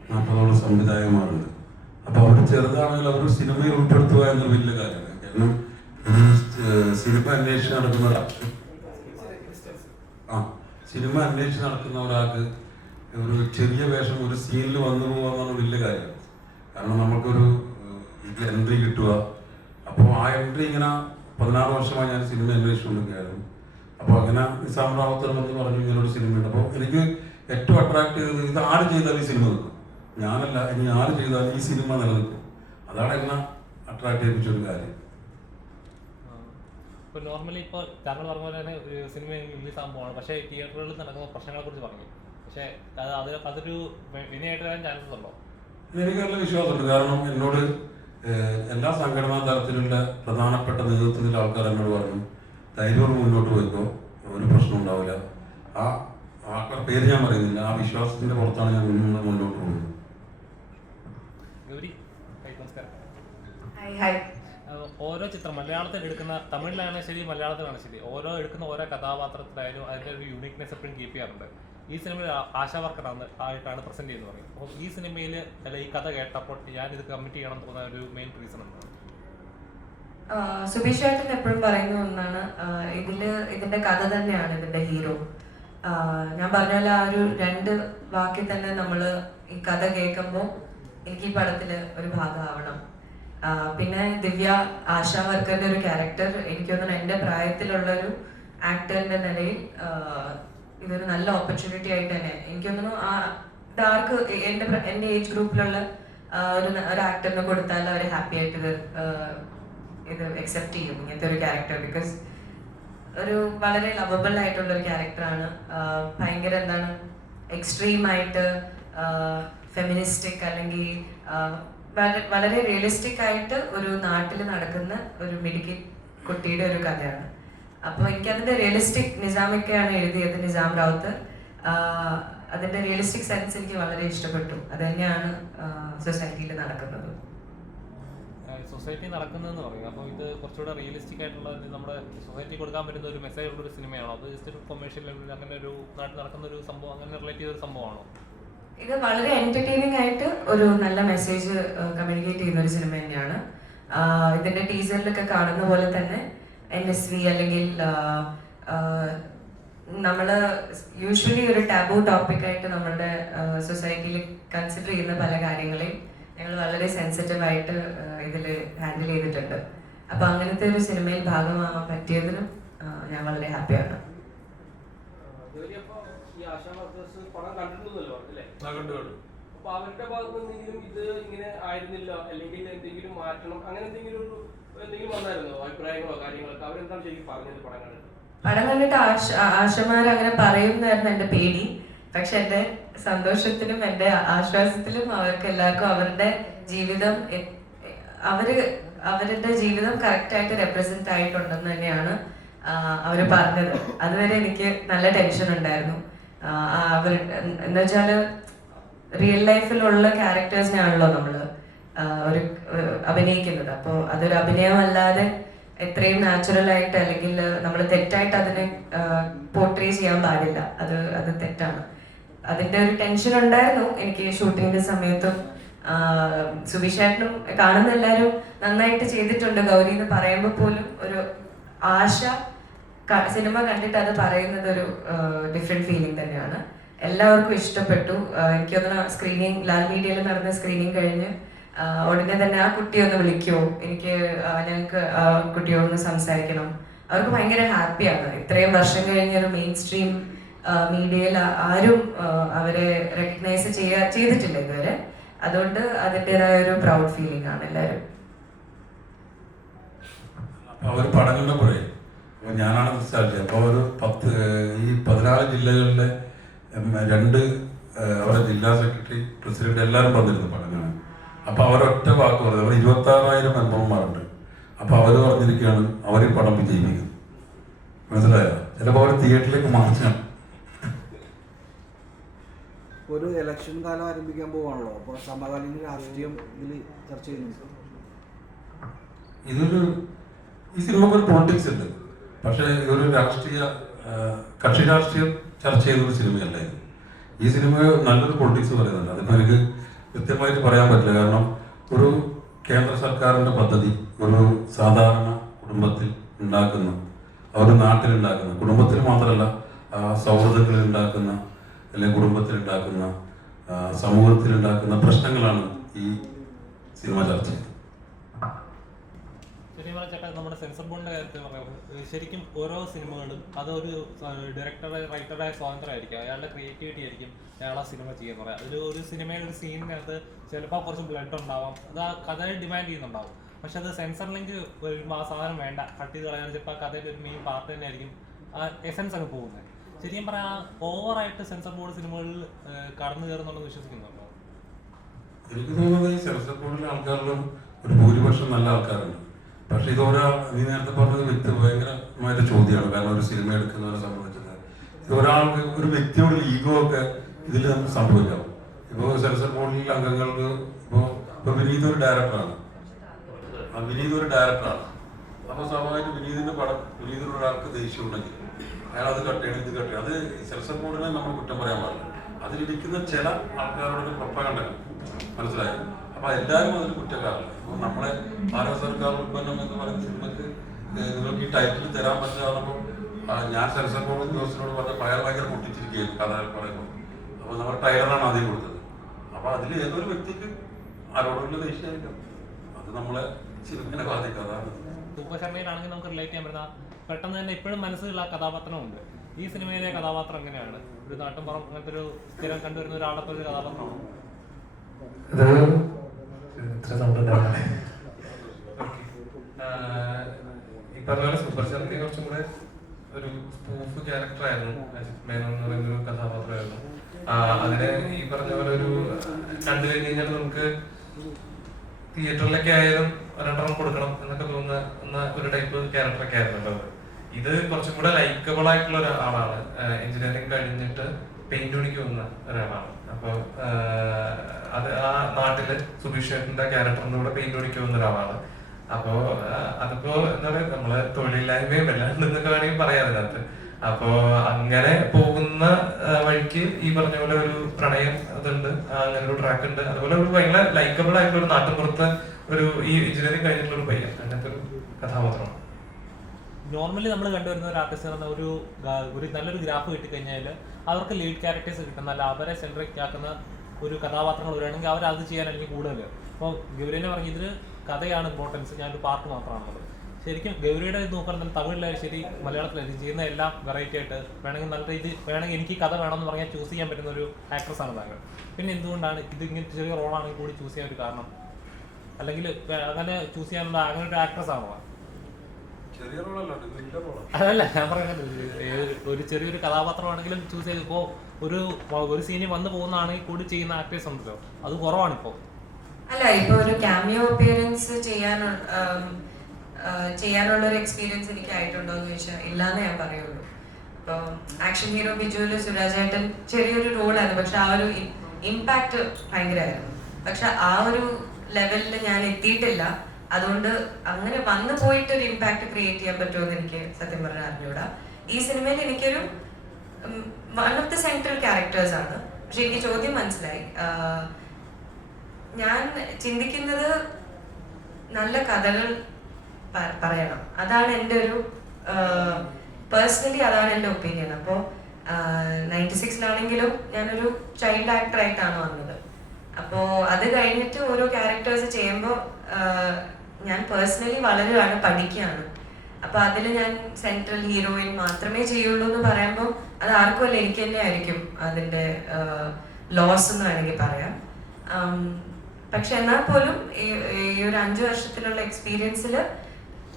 നാൽപ്പതോളം സംവിധായകമാരുണ്ട് അപ്പൊ അവിടെ ചെറുതാണെങ്കിൽ അവർ സിനിമയിൽ ഉൾപ്പെടുത്തുക എന്ന് വലിയ കാര്യമാണ് കാരണം സിനിമ അന്വേഷിച്ച് നടക്കുന്ന ഒരാൾക്ക് ആ സിനിമ അന്വേഷിച്ച് നടക്കുന്ന ഒരാൾക്ക് ഒരു ചെറിയ വേഷം ഒരു സീനിൽ വന്നു പോകുക വലിയ കാര്യമാണ് കാരണം നമുക്കൊരു ഇതിൽ എൻട്രി കിട്ടുക. അപ്പോൾ ആ എൻട്രി ഇങ്ങനെ പതിനാറ് വർഷമായി ഞാൻ സിനിമ അന്വേഷിച്ചുകൊണ്ടിരിക്കുകയായിരുന്നു. അപ്പോൾ അങ്ങനെ നിസാം റാവത്തർ എന്ന് പറഞ്ഞു ഇങ്ങനെ ഒരു സിനിമയുണ്ട് അപ്പോൾ എനിക്ക് ഏറ്റവും അട്രാക്ട് ചെയ്തത് ഇത് ആര് ചെയ്താലും ഈ സിനിമ നിൽക്കും ഞാനല്ല ഇനി ആര് ചെയ്താലും ഈ സിനിമ നിലനിൽക്കും. അതാണ് എന്നെ അട്രാക്ട് ചെയ്യിപ്പിച്ച ഒരു കാര്യം. ഇപ്പൊ നോർമലി ഇപ്പോൾ താങ്കൾ പറഞ്ഞ പോലെ തന്നെ ഒരു സിനിമ റിലീസ് ആകുമ്പോഴാണ് പക്ഷേ തിയേറ്ററുകളിൽ നടക്കുന്ന പ്രശ്നങ്ങളെ കുറിച്ച് പറഞ്ഞു. പക്ഷേ അത് അത് അതൊരു വിനയായിട്ട് വരാൻ ചാൻസസ് ഉണ്ടോ? എനിക്ക് നല്ല വിശ്വാസമുണ്ട്. കാരണം എന്നോട് എല്ലാ സംഘടനാ തലത്തിലുള്ള പ്രധാനപ്പെട്ട നേതൃത്വത്തിലെ ആൾക്കാർ എന്നോട് പറഞ്ഞു ധൈര്യം മുന്നോട്ട് പോയിക്കോ ഒരു പ്രശ്നം ഉണ്ടാവില്ല. ആ ആൾക്കാർ പേര് ഞാൻ പറയുന്നില്ല. ആ വിശ്വാസത്തിന്റെ പുറത്താണ് ഞാൻ മുന്നോട്ട് പോകുന്നത്. ഓരോ ചിത്രം മലയാളത്തിൽ എടുക്കുന്ന തമിഴിലാണ് ശരി മലയാളത്തിലാണ് ശരി. ഓരോ എടുക്കുന്ന ഓരോ കഥാപാത്രത്തിലായാലും അതിന്റെ ഒരു യൂണിക്നെസ് എപ്പോഴും കീപ്പ് ചെയ്യാറുണ്ട്. ഈ സിനിമയിൽ ആശാ വർക്കറാണ് ആയിട്ടാണ് പ്രസന്റ് ചെയ്യുന്നത് പറയും അപ്പോൾ ഈ സിനിമയിൽ അല്ല ഈ കഥ കേട്ടപ്പോൾ ഞാൻ ഞാനിത് കമ്മിറ്റ് ചെയ്യണം എന്ന് തോന്നുന്ന ഒരു മെയിൻ റീസൺ എന്താണ്? സുബീഷ് ഏട്ടൻ എപ്പോഴും പറയുന്ന ഒന്നാണ് ഇതിൽ ഇതിന്റെ കഥ തന്നെയാണ് ഇതിന്റെ ഹീറോ ഞാൻ പറഞ്ഞ ആ ഒരു രണ്ട് വാക്കിൽ തന്നെ നമ്മൾ ഈ കഥ കേൾക്കുമ്പോൾ എനിക്ക് ഈ പടത്തിൽ ഒരു ഭാഗമാവണം. പിന്നെ ദിവ്യ ആശാ വർക്കറിന്റെ ഒരു ക്യാരക്ടർ എനിക്ക് തോന്നുന്നു എന്റെ പ്രായത്തിലുള്ള ഒരു ആക്ടറിന്റെ നിലയിൽ ഇതൊരു നല്ല ഓപ്പർച്യൂണിറ്റി ആയിട്ട് തന്നെ. എനിക്ക് തോന്നുന്നു ആ ഡാർക്ക് എന്റെ എന്റെ ഏജ് ഗ്രൂപ്പിലുള്ള ഒരു ഒരു ആക്ടറിന് കൊടുത്താൽ അവർ ഹാപ്പി ആയിട്ട് ഇത് ഇത് അക്സെപ്റ്റ് ചെയ്യും. ഇങ്ങനത്തെ ഒരു ക്യാരക്ടർ ബിക്കോസ് ഒരു വളരെ ലവബിൾ ആയിട്ടുള്ള ഒരു ക്യാരക്ടറാണ് ഭയങ്കര എന്താണ് എക്സ്ട്രീം ആയിട്ട് ഫെമിനിസ്റ്റിക് അല്ലെങ്കിൽ വളരെ റിയലിസ്റ്റിക് ആയിട്ട് ഒരു നാട്ടിൽ നടക്കുന്ന ഒരു മെഡിക്കൽ കുട്ടിയുടെ ഒരു കഥയാണ്. അപ്പോൾ എനിക്കതിന്റെ റിയലിസ്റ്റിക് നിസാമൊക്കെയാണ് എഴുതിയത് നിസാം റാവുത്ത്. അതിന്റെ അതിന്റെ റിയലിസ്റ്റിക് സെൻസ് എനിക്ക് വളരെ ഇഷ്ടപ്പെട്ടു. അത് തന്നെയാണ് സൊസൈറ്റിയിൽ നടക്കുന്നത്. സൊസൈറ്റി നടക്കുന്നതെന്ന് പറയും. അപ്പോൾ ഇത് കുറച്ചുകൂടെ റിയലിസ്റ്റിക് ആയിട്ടുള്ള നമ്മുടെ സൊസൈറ്റി കൊടുക്കാൻ പറ്റുന്ന ഒരു മെസ്സേജ് ഉള്ള ഒരു സിനിമയാണോ അത് ജസ്റ്റ് ഒരു കൊമേഴ്ഷ്യൽ ലെവലിൽ അങ്ങനെ ഒരു നാട്ടിൽ നടക്കുന്ന ഒരു സംഭവം അങ്ങനെ റിലേറ്റ് ചെയ്ത ഒരു സംഭവമാണോ? ഇത് വളരെ എന്റർടൈനിങ് ആയിട്ട് ഒരു നല്ല മെസ്സേജ് കമ്മ്യൂണിക്കേറ്റ് ചെയ്യുന്ന ഒരു സിനിമ തന്നെയാണ്. ഇതിന്റെ ഇതിന്റെ ടീസറിലൊക്കെ കാണുന്ന പോലെ തന്നെ എൻ എസ് വി അല്ലെങ്കിൽ നമ്മൾ യൂഷ്വലി ഒരു ടാബു ടോപ്പിക് ആയിട്ട് നമ്മളുടെ സൊസൈറ്റിയിൽ കൺസിഡർ ചെയ്യുന്ന പല കാര്യങ്ങളെയും ഞങ്ങൾ വളരെ സെൻസിറ്റീവ് ആയിട്ട് ഇതിൽ ഹാൻഡിൽ ചെയ്തിട്ടുണ്ട്. അപ്പൊ അങ്ങനത്തെ ഒരു സിനിമയിൽ ഭാഗമാകാൻ പറ്റിയതിനും ഞാൻ വളരെ ഹാപ്പിയാണ് അപ്പൊ അവരുടെ ഭാഗത്ത് എന്തെങ്കിലും ഇത് ഇങ്ങനെ ആയിരുന്നില്ല അല്ലെങ്കിൽ എന്തെങ്കിലും മാറ്റണം അങ്ങനെ എന്തെങ്കിലും ഒരു പടം കണ്ടിട്ട് ആശ ആശമാർ അങ്ങനെ പറയുന്നായിരുന്നു എന്റെ പേടി. പക്ഷെ എന്റെ സന്തോഷത്തിലും എന്റെ ആശ്വാസത്തിലും അവർക്ക് എല്ലാവർക്കും അവരുടെ ജീവിതം അവർ അവരുടെ ജീവിതം കറക്റ്റായിട്ട് റെപ്രസെന്റ് ആയിട്ടുണ്ടെന്ന് തന്നെയാണ് അവർ പറഞ്ഞത്. അതുവരെ എനിക്ക് നല്ല ടെൻഷൻ ഉണ്ടായിരുന്നു. അവർ വെച്ചാൽ റിയൽ ലൈഫിലുള്ള ക്യാരക്ടേഴ്സിനാണല്ലോ നമ്മൾ ഒരു അഭിനയിക്കുന്നത്. അപ്പോൾ അതൊരു അഭിനയമല്ലാതെ എത്രയും നാച്ചുറൽ ആയിട്ട് അല്ലെങ്കിൽ നമ്മൾ തെറ്റായിട്ട് അതിനെ പോർട്രേ ചെയ്യാൻ പാടില്ല. അത് അത് തെറ്റാണ്. അതിന്റെ ഒരു ടെൻഷൻ ഉണ്ടായിരുന്നു. എനിക്ക് ഷൂട്ടിങ്ങിന്റെ സമയത്തും സുബിഷേട്ടനും കാണുന്ന എല്ലാവരും നന്നായിട്ട് ചെയ്തിട്ടുണ്ട്. ഗൗരി എന്ന് പറയുമ്പോൾ പോലും ഒരു ആശ സിനിമ കണ്ടിട്ട് അത് പറയുന്നത് ഒരു ഡിഫറെന്റ് ഫീലിംഗ് തന്നെയാണ്. എല്ലാവർക്കും ഇഷ്ടപ്പെട്ടു. എനിക്ക് സ്ക്രീനിങ് ലാൽ മീഡിയയിൽ നടന്ന സ്ക്രീനിങ് കഴിഞ്ഞ് ഉടനെ തന്നെ ആ കുട്ടിയെ ഒന്ന് വിളിക്കുമോ എനിക്ക് ഞങ്ങൾക്ക് കുട്ടിയോട് സംസാരിക്കണം. അവർക്ക് ഭയങ്കര ഹാപ്പിയാണ് ഇത്രയും വർഷം കഴിഞ്ഞ ഒരു മെയിൻ സ്ട്രീം മീഡിയയിൽ ആരും അവരെ റെക്കഗ്നൈസ് ചെയ്യാ ചെയ്തിട്ടില്ല ഇതുവരെ. അതുകൊണ്ട് അതിന്റെതായ ഒരു പ്രൗഡ് ഫീലിംഗ് ആണ് എല്ലാവരും. അവർ പടങ്ങളുടെ അപ്പോൾ ഞാനാണ് സംസാരിച്ചത്. അപ്പോൾ ഒരു പത്ത് ഈ പതിനാറ് ജില്ലകളിലെ രണ്ട് അവരുടെ ജില്ലാ സെക്രട്ടറി പ്രസിഡന്റ് എല്ലാവരും വന്നിരുന്നു പടം. അപ്പോൾ അവരൊറ്റ വാക്ക് പറഞ്ഞു അവർ ഇരുപത്താറായിരം മെമ്പർമാരുണ്ട്. അപ്പോൾ അവർ പറഞ്ഞിരിക്കുകയാണ് അവർ പടം വിജയിപ്പിക്കും. മനസ്സിലായോ? ചിലപ്പോൾ അവർ തിയേറ്ററിലേക്ക് മാറ്റാം ഒരു ഇലക്ഷൻ കാലം ആരംഭിക്കാൻ പോവാണല്ലോ. അപ്പോൾ സമകാലീന രാഷ്ട്രീയം ഇതിൽ ചർച്ച ചെയ്യുന്നുണ്ട്. ഇതൊരു ഈ സിനിമ ഒരു പൊളിറ്റിക്സ് ഉണ്ട്. പക്ഷേ ഇതൊരു രാഷ്ട്രീയ കക്ഷി രാഷ്ട്രീയം ചർച്ച ഒരു സിനിമയല്ല ഇത്. ഈ സിനിമ നല്ലൊരു പൊളിറ്റിക്സ് പറയുന്നുണ്ട്. അതിപ്പോൾ എനിക്ക് കൃത്യമായിട്ട് പറയാൻ പറ്റില്ല. കാരണം ഒരു കേന്ദ്ര സർക്കാരിന്റെ പദ്ധതി ഒരു സാധാരണ കുടുംബത്തിൽ ഉണ്ടാക്കുന്ന അവരുടെ ഉണ്ടാക്കുന്ന കുടുംബത്തിൽ മാത്രമല്ല സൗഹൃദങ്ങളിൽ ഉണ്ടാക്കുന്ന അല്ലെങ്കിൽ സമൂഹത്തിൽ ഉണ്ടാക്കുന്ന പ്രശ്നങ്ങളാണ് ഈ സിനിമ ചർച്ച ചെയ്യുന്നത്. ചേട്ടാ നമ്മുടെ സെൻസർ ബോർഡിന്റെ കാര്യത്തിൽ പറയാം ശരിക്കും ഓരോ സിനിമകളും അതൊരു ഡയറക്ടറുടെ റൈറ്ററുടെ സ്വാതന്ത്ര്യമായിരിക്കും. അയാളുടെ ക്രിയേറ്റിവിറ്റി ആയിരിക്കും അയാളെ സിനിമ ചെയ്യാൻ പറയാം അതിൽ ഒരു സിനിമയുടെ ഒരു സീനിനകത്ത് ചിലപ്പോൾ കുറച്ച് ബ്ലഡ് ഉണ്ടാവാം. അത് ആ കഥയെ ഡിമാൻഡ് ചെയ്യുന്നുണ്ടാവും. പക്ഷെ അത് സെൻസറിലേക്ക് വരുമ്പോൾ ആ സാധനം വേണ്ട. കട്ട് ചെയ്ത് കളയാൻ ചിലപ്പോൾ ആ കഥയുടെ ഒരു മെയിൻ പാർട്ട് തന്നെ ആയിരിക്കും ആ എസൻസ് അങ്ങ് പോകുന്നത്. ശരിക്കും പറയാം ഓവറായിട്ട് സെൻസർ ബോർഡ് സിനിമകളിൽ കടന്നു കയറുന്നുണ്ടെന്ന് വിശ്വസിക്കുന്നുണ്ടോ? എനിക്ക് തോന്നുന്നത് സെൻസർ ബോർഡിലെ ആൾക്കാരിലും ഒരു ഭൂരിപക്ഷം നല്ല ആൾക്കാരുണ്ട്. പക്ഷെ ഇതൊരാ നീ നേരത്തെ പറഞ്ഞത് വ്യക്തി ഭയങ്കരമായിട്ട് ചോദ്യമാണ്. കാരണം ഒരു സിനിമ എടുക്കുന്നവരെ ഇത് ഒരാൾക്ക് ഒരു വ്യക്തിയോട് ഈഗോ ഒക്കെ ഇതിൽ നമുക്ക് സംഭവിക്കാം. ഇപ്പോൾ സെൻസർ ബോർഡിൽ അംഗങ്ങൾക്ക് ഇപ്പോൾ ഇപ്പോൾ വിനീത് ഒരു ഡയറക്ടറാണ് ആ വിനീത് ഒരു ഡയറക്ടറാണ് അപ്പോൾ സ്വാഭാവികമായിട്ട് വിനീതിന്റെ പടം വിനീതിന് ഒരാൾക്ക് ദേഷ്യം ഉണ്ടെങ്കിൽ അയാൾ അത് കട്ട് ചെയ്യണം ഇത് കട്ട് അത് സെൻസർ ബോർഡിനെ നമ്മൾ കുറ്റം പറയാൻ പാടില്ല. അതിലിരിക്കുന്ന ചില ആൾക്കാരുടെ പ്രൊപ്പകണ്ടകൾ മനസ്സിലായി? അപ്പൊ എല്ലാവരും അതിന് കുറ്റക്കാരാണ് ഇപ്പൊ നമ്മളെ ഭാരത സർക്കാർ ഉൽപ്പന്നം എന്ന് പറയുന്ന സിനിമക്ക് നിങ്ങൾക്ക് ഈ ടൈറ്റിൽ തരാൻ പറ്റാതപ്പോ ഞാൻ സെൻസർ ബോർഡ് പറഞ്ഞ പയർ ഭയങ്കര പൊട്ടിച്ചിരിക്കുകയായിരുന്നു കഥ പറയുമ്പോൾ. അപ്പൊ നമ്മൾ ടയറാണ് ആദ്യം കൊടുത്തത്. അപ്പൊ അതിൽ ഏതൊരു വ്യക്തിക്ക് ആരോടുള്ള ദേഷ്യമായിരിക്കും. അത് നമ്മളെ സിനിമയെ ബാധിക്കാതാണ് ഉപശമയിലാണെങ്കിൽ നമുക്ക് റിലേറ്റ് ചെയ്യാൻ പറ്റുന്ന പെട്ടെന്ന് തന്നെ ഇപ്പോഴും മനസ്സിലുള്ള കഥാപാത്രമുണ്ട്. ഈ സിനിമയിലെ കഥാപാത്രം എങ്ങനെയാണ്? ഒരു നാട്ടിൻപുറം അങ്ങനത്തെ ഒരു സ്ഥിരം കണ്ടുവരുന്ന ഒരാളത്തെ ഒരു കഥാപാത്രമാണ്? ഇത് ഇത്ര ഈ ഒരു ഈ ഒരു കഴിഞ്ഞാൽ നമുക്ക് തിയേറ്ററിലൊക്കെ ആയാലും ഒരെണ്ണം കൊടുക്കണം എന്നൊക്കെ തോന്നുന്ന ഒരു ടൈപ്പ് ക്യാരക്ടറൊക്കെ ആയിരുന്നു ഇത് കുറച്ചും കൂടെ ലൈക്കബിൾ ആയിട്ടുള്ള ഒരാളാണ്. എഞ്ചിനീയറിംഗ് കഴിഞ്ഞിട്ട് പെയിന്റ് പണിക്ക് പോകുന്ന ഒരാളാണ്. അപ്പൊ അത് ആ നാട്ടിൽ സുബീഷ് ക്യാരക്ടറിന് കൂടെ പെയിന്റ് ഓടിക്കുന്ന ഒരാളാണ്. അപ്പോ അതിപ്പോ എന്താ പറയാ നമ്മൾ തൊഴിലില്ലായ്മയും വല്ലാണ്ടെന്നൊക്കെ വേണമെങ്കിൽ പറയാം അതിനകത്ത്. അപ്പോ അങ്ങനെ പോകുന്ന വഴിക്ക് ഈ പറഞ്ഞ പോലെ ഒരു പ്രണയം അതുണ്ട് അങ്ങനെ ഒരു ട്രാക്ക് ഉണ്ട്. അതുപോലെ ഒരു ഭയങ്കര ലൈക്കബിൾ ആയിട്ടുള്ള ഒരു നാട്ടിൻപുറത്ത് ഒരു ഈ എഞ്ചിനീയറിംഗ് കഴിഞ്ഞിട്ടുള്ള ഒരു പയ്യൻ. അങ്ങനത്തെ ഒരു കഥാപാത്രമാണ്. നോർമലി നമ്മൾ കണ്ടുവരുന്ന ഒരു ആർട്ടിസ്റ്റ് ഒരു ഒരു നല്ലൊരു ഗ്രാഫ് കിട്ടിക്കഴിഞ്ഞാൽ അവർക്ക് ലീഡ് ക്യാരക്ടേഴ്സ് കിട്ടുന്ന അല്ല അവരെ സെൻട്രിക് ആക്കുന്ന ഒരു കഥാപാത്രങ്ങൾ വരികയാണെങ്കിൽ അവർ അത് ചെയ്യാനായിരിക്കും കൂടുതൽ അപ്പോൾ ഗൗരിനെ പറഞ്ഞ ഇതിന് കഥയാണ് ഇമ്പോർട്ടൻസ് ഞാനൊരു പാർട്ട് മാത്രമാണുള്ളത് ശരിക്കും ഗൗരിയുടെ നോക്കുകയാണെങ്കിൽ തമിഴിലായാലും ശരി മലയാളത്തിലായാലും ചെയ്യുന്ന എല്ലാം വെറൈറ്റി ആയിട്ട് വേണമെങ്കിൽ നല്ല രീതി വേണമെങ്കിൽ എനിക്ക് കഥ വേണമെന്ന് പറഞ്ഞാൽ ചൂസ് ചെയ്യാൻ പറ്റുന്ന ഒരു ആക്ട്രസ് ആണ് താങ്കൾ. പിന്നെ എന്തുകൊണ്ടാണ് ഇത് ഇങ്ങനത്തെ ചെറിയ റോളാണെങ്കിൽ കൂടി ചൂസ് ചെയ്യാൻ ഒരു കാരണം? അല്ലെങ്കിൽ അങ്ങനെ ചൂസ് ചെയ്യാനുള്ള അങ്ങനെ ഒരു ആക്ട്രസ് ആണോ ചെറിയ റോളല്ല വലിയ റോളാണ് അതല്ല ഞാൻ പറയുന്നത് ഒരു ചെറിയൊരു കഥാപാത്രമാണെങ്കിലും ചൂസ് ചെയ്ത് ഇപ്പോൾ ഒരു ഒരു സീനിൽ വന്നു പോകുന്നതാണെങ്കിൽ കൂടി ചെയ്യുന്ന ആക്ടേഴ്സ് ഉണ്ടല്ലോ. അത് കുറവാണ് ഇപ്പോൾ അല്ല ഇപ്പൊ ഒരു ക്യാമിയോ അപ്പിയറൻസ് ആ, ചെയ്യാനുള്ള ഒരു എക്സ്പീരിയൻസ് എനിക്ക് ആയിട്ടുണ്ടോ എന്ന് ചോദിച്ചാൽ ഇല്ലാന്ന് ഞാൻ പറയുള്ളൂ. അപ്പോൾ ആക്ഷൻ ഹീറോ ബിജുവിൽ സുരാജേട്ടൻ ചെറിയൊരു റോളായിരുന്നു പക്ഷെ ആ ഒരു ഇമ്പാക്ട് ഭയങ്കരമായിരുന്നു. പക്ഷെ ആ ഒരു ലെവലിൽ ഞാൻ എത്തിയിട്ടില്ല. അതുകൊണ്ട് അങ്ങനെ വന്നു പോയിട്ട് ഒരു ഇമ്പാക്ട് ക്രിയേറ്റ് ചെയ്യാൻ പറ്റുമെന്ന് എനിക്ക് സത്യം പറഞ്ഞാൽ അറിഞ്ഞൂടാ. ഈ സിനിമയിൽ എനിക്കൊരു one of the central characters ആണ്. പക്ഷെ എനിക്ക് ചോദ്യം മനസ്സിലായി. ഞാൻ ചിന്തിക്കുന്നത് നല്ല കഥകൾ പറയണം. അതാണ് എന്റെ ഒരു പേഴ്സണലി അതാണ് എന്റെ ഒപ്പീനിയൻ അപ്പോൾ നയന്റി സിക്സിലാണെങ്കിലും ഞാനൊരു ചൈൽഡ് ആക്ടറായിട്ടാണ് വന്നത്. അപ്പോൾ അത് കഴിഞ്ഞിട്ട് ഓരോ ക്യാരക്ടേഴ്സ് ചെയ്യുമ്പോൾ ഞാൻ പേഴ്സണലി വളരെ വളരുകയാണ് പഠിക്കുകയാണ്. അപ്പൊ അതിൽ ഞാൻ സെൻട്രൽ ഹീറോയിൻ മാത്രമേ ചെയ്യുള്ളൂ എന്ന് പറയുമ്പോൾ അത് ആർക്കും അല്ല എനിക്ക് തന്നെ ആയിരിക്കും അതിന്റെ ലോസ് എന്ന് വേണമെങ്കിൽ പറയാം. പക്ഷെ എന്നാൽ പോലും ഈ- ഒരു അഞ്ചു വർഷത്തിലുള്ള എക്സ്പീരിയൻസിൽ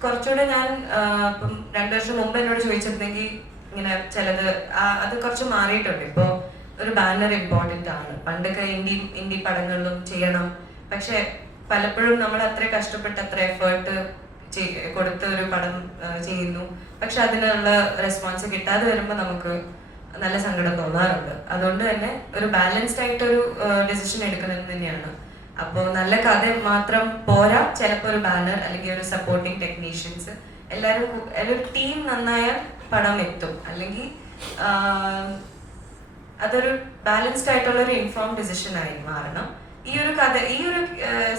കുറച്ചുകൂടെ ഞാൻ ഇപ്പം രണ്ടു വർഷം മുമ്പ് എന്നോട് ചോദിച്ചിരുന്നെങ്കിൽ ഇങ്ങനെ ചിലത് അത് കുറച്ച് മാറിയിട്ടുണ്ട്. ഇപ്പോൾ ഒരു ബാനർ ഇമ്പോർട്ടന്റ് ആണ്. പണ്ടൊക്കെ ഇന്ത്യ ഇന്ത്യ പടങ്ങളിലും ചെയ്യണം. പക്ഷെ പലപ്പോഴും നമ്മൾ അത്ര കഷ്ടപ്പെട്ട് അത്ര എഫേർട്ട് കൊടുത്ത ഒരു പടം ചെയ്യുന്നു. പക്ഷെ അതിനുള്ള റെസ്പോൺസ് കിട്ടാതെ വരുമ്പോൾ നമുക്ക് നല്ല സങ്കടം തോന്നാറുണ്ട്. അതുകൊണ്ട് തന്നെ ഒരു ബാലൻസ്ഡ് ആയിട്ട് ഒരു ഡെസിഷൻ എടുക്കുന്നത് തന്നെയാണ്. അപ്പോൾ നല്ല കഥ മാത്രം പോരാ. ചിലപ്പോൾ ഒരു ബാനർ അല്ലെങ്കിൽ ഒരു സപ്പോർട്ടിങ് ടെക്നീഷ്യൻസ് എല്ലാവരും ഒരു ടീം നന്നായ പടം എത്തും. അല്ലെങ്കിൽ അതൊരു ബാലൻസ്ഡ് ആയിട്ടുള്ള ഒരു ഇൻഫോം ഡിസിഷൻ ആയി മാറണം. ഈ ഒരു കഥ ഈ ഒരു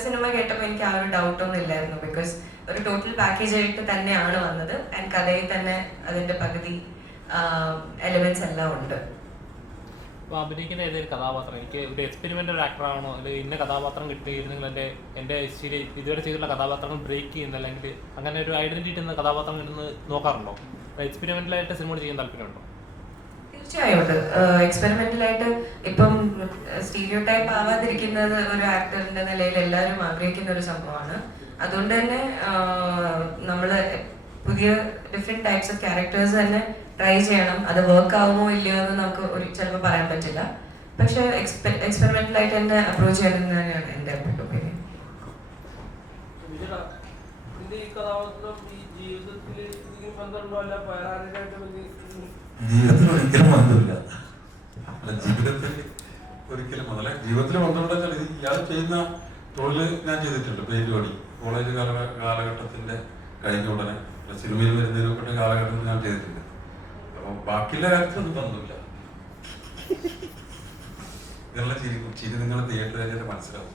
സിനിമ കേട്ടപ്പോൾ എനിക്ക് ആ ഒരു ഡൗട്ട് ഒന്നും ഇല്ലായിരുന്നു. ബിക്കോസ് ഒരു ടോട്ടൽ പാക്കേജ് ആയിട്ട് തന്നെയാണ് വന്നത്. ആൻഡ് കഥയിൽ തന്നെ അതിന്റെ പകുതി എലിമെന്റ്സ് എല്ലാം ഉണ്ട്. അഭിനയിക്കുന്ന ഏതൊരു കഥാപാത്രം? എനിക്ക് ഒരു എക്സ്പെരിമെന്റൽ ആക്ടറാണോ അല്ലെങ്കിൽ ഇന്ന കഥാപാത്രം കിട്ടിയിരുന്നെങ്കിൽ എന്റെ എന്റെ ഹിസ്റ്ററി ഇതുവരെ ചെയ്തിട്ടുള്ള കഥാപാത്രങ്ങൾ ബ്രേക്ക് ചെയ്യുന്ന അല്ലെങ്കിൽ അങ്ങനെ ഒരു ഐഡന്റിറ്റി എന്ന കഥാപാത്രം കിട്ടുന്നത് നോക്കാറുണ്ടോ? എക്സ്പെരിമെന്റലായിട്ട് സിനിമ ചെയ്യാൻ താല്പര്യമുണ്ടോ? തീർച്ചയായും ഉണ്ട്. എക്സ്പെരിമെന്റൽ ആയിട്ട് ഇപ്പം സ്റ്റീരിയോ ടൈപ്പ് ആവാതിരിക്കുന്നത് ഒരു ആക്ടറിന്റെ നിലയിൽ എല്ലാവരും ആഗ്രഹിക്കുന്ന ഒരു സംഭവമാണ്. അതുകൊണ്ട് തന്നെ നമ്മൾ പുതിയ ഡിഫറെന്റ് ടൈപ്സ് ഓഫ് ക്യാരക്ടേഴ്സ് തന്നെ ട്രൈ ചെയ്യണം. അത് വർക്ക് ആവുമോ ഇല്ലയോ എന്ന് നമുക്ക് ഒരു ചിലപ്പോൾ പറയാൻ പറ്റില്ല. പക്ഷെ എക്സ്പെരിമെന്റൽ ആയിട്ട് തന്നെ അപ്രോച്ച് ചെയ്യണമെന്ന് തന്നെയാണ് എന്റെ അഭിപ്രായം. ജീവിതത്തിൽ ഒരിക്കലും ബന്ധമില്ല. അല്ല ജീവിതത്തിൽ ഒരിക്കലും അതല്ല ജീവിതത്തിൽ വന്നുകൊണ്ട് ഇയാൾ ചെയ്യുന്ന തൊഴിൽ ഞാൻ ചെയ്തിട്ടുണ്ട് പേര് പണി കോളേജ് കാല കാലഘട്ടത്തിന്റെ കഴിഞ്ഞ ഉടനെ സിനിമയിൽ വരുന്നതിന് മുമ്പത്തെ കാലഘട്ടത്തിൽ ഞാൻ ചെയ്തിട്ടുണ്ട്. അപ്പോൾ ബാക്കിയുള്ള കാര്യത്തിലൊന്നും ബന്ധമില്ല ഇതെല്ലാം ചിരി ചിരി തിയേറ്ററിൽ കഴിഞ്ഞാൽ മനസ്സിലാവും.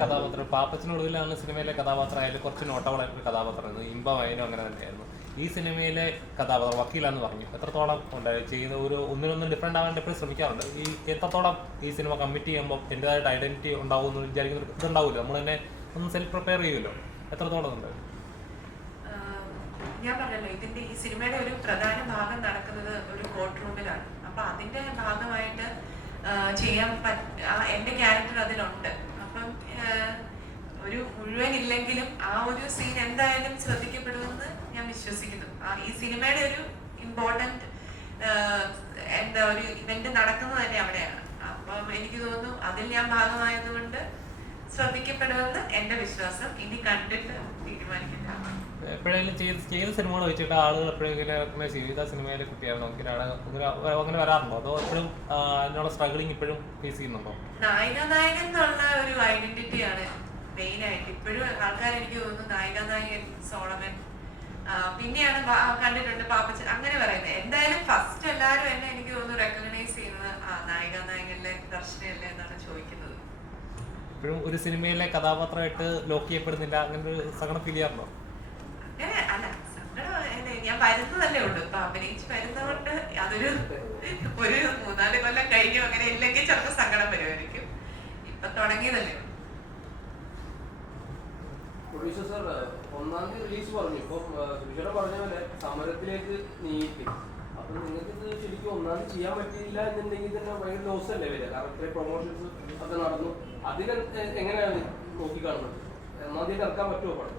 കഥാപാത്രം. പാപ്പച്ചനൊടുവിലാണ് സിനിമയിലെ കഥാപാത്രം ആയാലും കുറച്ച് നോട്ടബിളായിട്ടൊരു കഥാപാത്രമായിരുന്നു ഇമ്പമായാലും അങ്ങനെ തന്നെയായിരുന്നു. ഈ സിനിമയിലെ കഥാപാത്രം വക്കീലാന്ന് പറഞ്ഞു. എത്രത്തോളം ഉണ്ട്? ചെയ്യുന്ന ഒരു ഒന്നിനൊന്നും ഡിഫറെന്റ് ആവാൻ എപ്പോഴും ശ്രമിക്കാറുണ്ട്. ഈ എത്രത്തോളം ഈ സിനിമ കമ്മിറ്റ് ചെയ്യുമ്പോൾ എന്റെതായിട്ട് ഐഡന്റിറ്റി ഉണ്ടാവും എന്ന് വിചാരിക്കുന്ന ഇതുണ്ടാവില്ല. നമ്മൾ തന്നെ ഒന്ന് സെൽഫ് പ്രിപ്പയർ ചെയ്യുമല്ലോ. എത്രത്തോളം ഉണ്ട്? ഞാൻ പറഞ്ഞല്ലോ ഇതിന്റെ ഈ സിനിമയുടെ ഒരു പ്രധാന ഭാഗം നടക്കുന്നത് ഒരു കോർട്ട് റൂമിലാണ് അപ്പൊ അതിന്റെ ഭാഗമായിട്ട് ചെയ്യാൻ പറ്റ എന്റെ ക്യാരക്ടർ അതിലുണ്ട്. അപ്പം ഒരു മുഴുവൻ ഇല്ലെങ്കിലും ആ ഒരു സീൻ എന്തായാലും ശ്രദ്ധിക്കപ്പെടുമെന്ന് ഞാൻ വിശ്വസിക്കുന്നു. ഈ സിനിമയുടെ ഒരു ഇമ്പോർട്ടന്റ് എന്താ ഒരു ഇവന്റ് നടക്കുന്നത് തന്നെ അവിടെയാണ്. അപ്പം എനിക്ക് തോന്നുന്നു അതിൽ ഞാൻ ഭാഗമായതുകൊണ്ട് ശ്രദ്ധിക്കപ്പെടുമെന്ന് എന്റെ വിശ്വാസം. ഇനി കണ്ടിട്ട് തീരുമാനിക്കുന്നതാണ് എപ്പോഴെങ്കിലും ചെയ്ത് സിനിമകൾ വെച്ചിട്ട് ആളുകൾ എപ്പോഴെങ്കിലും അങ്ങനെ ചെയ്ത സിനിമയിലെ കുട്ടിയാണോ? അങ്ങനെയാണ് അങ്ങനെ വരാറുണ്ടോ? അതോ എപ്പോഴും അതിനുള്ള സ്ട്രഗിളിങ് ഇപ്പോഴും ഫേസ് ചെയ്യുന്നുണ്ടോ? നായിക നായകൻ എന്നുള്ള ഒരു ഐഡന്റിറ്റിയാണ് മെയിൻ ആയിട്ട്. ഇപ്പോഴും ആൾക്കാർ എനിക്ക് തോന്നുന്നു നായിക നായകൻ സോളമൻ പിന്നെയാണ് കണ്ടിട്ടുണ്ട് പാപ്പച്ചൻ അങ്ങനെ പറയുന്നത്. എന്തായാലും ഫസ്റ്റ് എല്ലാരും എന്നെ എനിക്ക് തോന്നുന്നു റെക്കഗ്നൈസ് ചെയ്യുന്നത് ആ നായിക നായകനിലെ ദർശനയല്ലേ എന്നാണ് ചോദിക്കുന്നത്. ഇപ്പോഴും ഒരു സിനിമയിലെ കഥാപാത്രമായിട്ട് ലോക്ക് ചെയ്യപ്പെടുന്നില്ല അങ്ങനെ ഒരു സങ്കടം ഫീൽ ചെയ്യാറുണ്ടോ? അങ്ങനെ അല്ല സങ്കടം ഞാൻ വരുന്നതല്ലേ ഉള്ളൂ. ഇപ്പൊ അഭിനയിച്ച് വരുന്നതുകൊണ്ട് അതൊരു ഒരു മൂന്നാൽ കൊല്ലം കഴിഞ്ഞു അങ്ങനെ ഇല്ലെങ്കിൽ ചിലപ്പോൾ സങ്കടം വരുമായിരിക്കും. ഇപ്പൊ തുടങ്ങിയതല്ലേ ഉള്ളൂ. പ്രൊഡ്യൂസർ സാർ ഒന്നാം തീയതി റിലീസ് പറഞ്ഞു. ഇപ്പം സുരേഷേട്ടൻ പറഞ്ഞ പോലെ സമരത്തിലേക്ക് നീട്ടി അപ്പൊ നിങ്ങൾക്ക് ഇത് ശരിക്കും ഒന്നാം തീയതി ചെയ്യാൻ പറ്റിയില്ല എന്നുണ്ടെങ്കിൽ തന്നെ ഭയങ്കര ലോസ് അല്ലേ വരിക? കാരണം ഇത്രയും പ്രൊമോഷൻസ് ഒക്കെ നടന്നു. അതിൽ എങ്ങനെയാണ് നോക്കിക്കാണുന്നത്? ഒന്നാം തീയതി ഇറക്കാൻ പറ്റുമോ പടം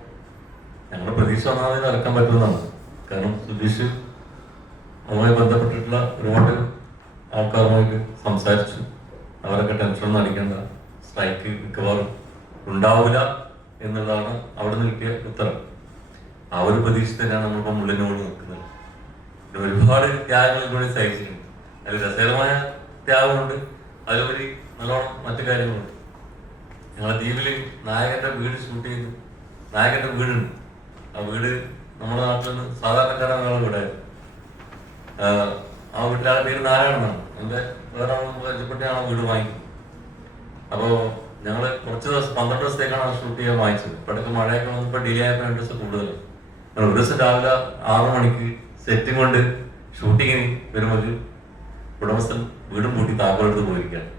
ഞങ്ങളുടെ പ്രതീക്ഷ ഒന്നാമത് ഇറക്കാൻ പറ്റുന്നതാണ്. കാരണം സുധീഷ് അതുമായി ബന്ധപ്പെട്ടിട്ടുള്ള ഒരുപാട് ആൾക്കാരുമായിട്ട് സംസാരിച്ചു. അവരൊക്കെ ടെൻഷനൊന്നും അടിക്കേണ്ട. സ്ട്രൈക്ക് മിക്കവാറും ഉണ്ടാവില്ല. എന്നുള്ളതാണ് അവിടെ നിന്ന് കിട്ടിയ ഉത്തരം. ആ ഒരു പ്രതീക്ഷ തന്നെയാണ് നമ്മളിപ്പോൾ മുള്ളിനോട് നിൽക്കുന്നത്. പിന്നെ ഒരുപാട് ത്യാഗങ്ങൾ കൂടി സഹിച്ചിട്ടുണ്ട്. അതിൽ രസകരമായ ത്യാഗമുണ്ട്. അതിലുപരി നല്ലോണം മറ്റു കാര്യങ്ങളുണ്ട്. ഞങ്ങളെ ദ്വീപിൽ നായകന്റെ വീട് ഷൂട്ട് ചെയ്തു. നായകന്റെ വീടുണ്ട്. ആ വീട് നമ്മുടെ നാട്ടിൽ നിന്ന് സാധാരണക്കാരാണ് വീടായിരുന്നു. ആ വീട്ടിലെ പേര് നാരായണനാണ്. എന്റെ വേറെ ആൾ പരിചയപ്പെട്ട് ആ വീട് വാങ്ങിക്കും അപ്പോൾ ഞങ്ങൾ കുറച്ച് ദിവസം പന്ത്രണ്ട് ദിവസത്തേക്കാണ് ഷൂട്ട് ചെയ്യാൻ വാങ്ങിച്ചത്. ഇപ്പോഴൊക്കെ മഴയൊക്കെ വന്നപ്പോൾ ഡിലേ ആയപ്പോൾ രണ്ട് ദിവസം കൂടുതൽ ഒരു ദിവസം രാവിലെ ആറു മണിക്ക് സെറ്റും കൊണ്ട് ഷൂട്ടിങ്ങിന് വരുമ്പോൾ ഉടമസ്ഥൻ വീടും പൂട്ടി താക്കോലെടുത്ത് പോയിരിക്കുകയാണ്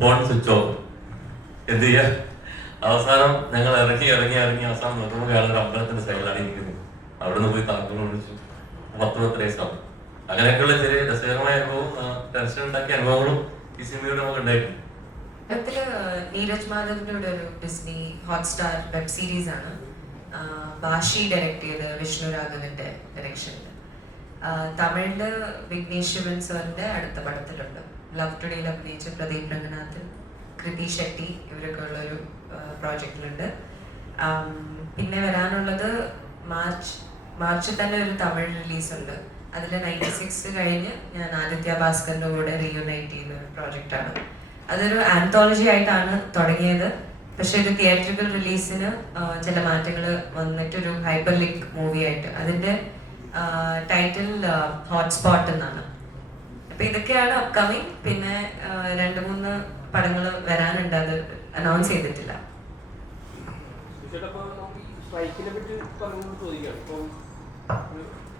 ഫോൺ സ്വിച്ച് ഓഫ് എന്ത് ചെയ്യാ? അവസാനം ഞങ്ങൾ ഇറങ്ങി ഇറങ്ങി ഇറങ്ങി അവസാനം നോക്കുമ്പോൾ ഒരു അമ്പലത്തിന്റെ സൈഡിലാണ് ഇരിക്കുന്നത്. അവിടെ നിന്ന് പോയി താക്കോൾ വിളിച്ചു പത്ത് പത്ത് വയസ്സാവും അങ്ങനെയൊക്കെയുള്ള ചെറിയ രസകരമായ അനുഭവവും ടെൻഷൻ ഉണ്ടാക്കിയ അനുഭവങ്ങളും ഈ സിനിമയിലൂടെ നമുക്ക് ഉണ്ടായിട്ടുണ്ട്. ഇതിൽ നീരജ് മാധവിന്റെ ഒരു ഡിസ്നി ഹോട്ട്സ്റ്റാർ വെബ് സീരീസ് ആണ് ഭാഷി ഡയറക്ട് ചെയ്ത് വിഷ്ണു രാഘവന്റെ ഡയറക്ഷനിൽ തമിഴിൽ വിഘ്നേഷ് ശിവൻ സാറിന്റെ അടുത്ത പടത്തിലുണ്ട്. ലവ് ടുഡേയിൽ അഭിനയിച്ച പ്രദീപ് രംഗനാഥ് കൃതി ഷെട്ടി ഇവരൊക്കെ ഉള്ള ഒരു പ്രോജക്റ്റിലുണ്ട്. പിന്നെ വരാനുള്ളത് മാർച്ച് മാർച്ചിൽ തന്നെ ഒരു തമിഴ് റിലീസ് ഉണ്ട് അതിൽ നയന്റി സിക്സ് കഴിഞ്ഞ് ഞാൻ ആദിത്യ ഭാസ്കറിന്റെ കൂടെ റീയുണൈറ്റ് ചെയ്യുന്ന ഒരു പ്രോജക്റ്റാണ്. അതൊരു ആന്തോളജി ആയിട്ടാണ് തുടങ്ങിയത്. പക്ഷെ ഇത് തിയേറ്ററിക്കൽ റിലീസിന് ചില മാറ്റങ്ങൾ വന്നിട്ടൊരു ഹൈപ്പർ മൂവി ആയിട്ട്. അതിന്റെ ടൈറ്റിൽ ഹോട്ട്സ്പോട്ട് എന്നാണ്. അപ്പൊ ഇതൊക്കെയാണ് അപ്കമിങ് പിന്നെ രണ്ട് മൂന്ന് പടങ്ങൾ വരാനുണ്ട്. അത് അനൗൺസ് ചെയ്തിട്ടില്ല.